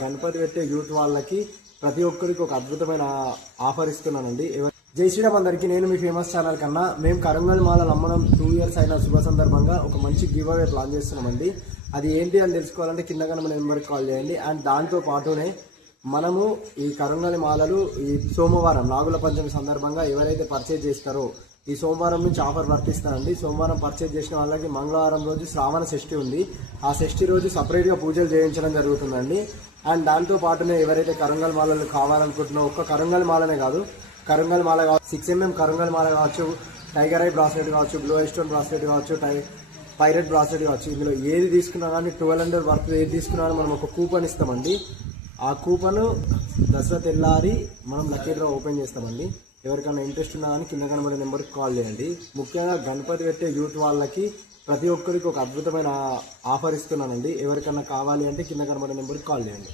గణపతి పెట్టే యూత్ వాళ్ళకి ప్రతి ఒక్కరికి ఒక అద్భుతమైన ఆఫర్ ఇస్తున్నానండి. జై శ్రీరామ్ అందరికి. నేను మీ ఫేమస్ ఛానల్ కన్నా మేము కరంగల్ మాలలు అమ్మడం 2 years అయిన శుభ సందర్భంగా ఒక మంచి గివ్ అవే ప్లాన్ చేస్తున్నామండి. అది ఏంటి అని తెలుసుకోవాలంటే కింద కన్నా మన నెంబర్కి కాల్ చేయండి. అండ్ దాంతో పాటునే మనము ఈ కరంగల్ మాలలు ఈ సోమవారం నాగుల పంచమి సందర్భంగా ఎవరైతే పర్చేజ్ చేస్తారో ఈ సోమవారం నుంచి ఆఫర్ వర్తిస్తానండి. సోమవారం పర్చేజ్ చేసిన వాళ్ళకి మంగళవారం రోజు శ్రావణ షష్ఠి ఉంది. ఆ షష్ఠి రోజు సపరేట్గా పూజలు చేయించడం జరుగుతుందండి. అండ్ దాంతో పాటునే ఎవరైతే కరంగల్ మాలలు కావాలనుకుంటున్నారో ఒక్క కరంగల్ మాలనే కాదు, కరంగల్ మాల కావచ్చు, 6mm కరంగల్ మాల కావచ్చు, టైగర్ ఐ బ్రాస్లెట్ కావచ్చు, బ్లూ ఐ స్టోన్ బ్రాస్లెట్ కావచ్చు, పైరెట్ బ్రాస్లెట్ కావచ్చు, ఇందులో ఏది తీసుకున్నా కానీ 1200 వర్త్ ఏది తీసుకున్నా కానీ మనం ఒక కూపన్ ఇస్తామండి. ఆ కూపన్ దసరా తెల్లారి మనం లక్కీ డ్రా ఓపెన్ చేస్తామండి. ఎవరికైనా ఇంట్రెస్ట్ ఉన్నా కానీ కింద కనబడే నెంబర్కి కాల్ చేయండి. ముఖ్యంగా గణపతి పెట్టే యూత్ వాళ్ళకి ప్రతి ఒక్కరికి ఒక అద్భుతమైన ఆఫర్ ఇస్తున్నానండి. ఎవరికైనా కావాలి అంటే కింద కనబడే నెంబర్కి కాల్ చేయండి.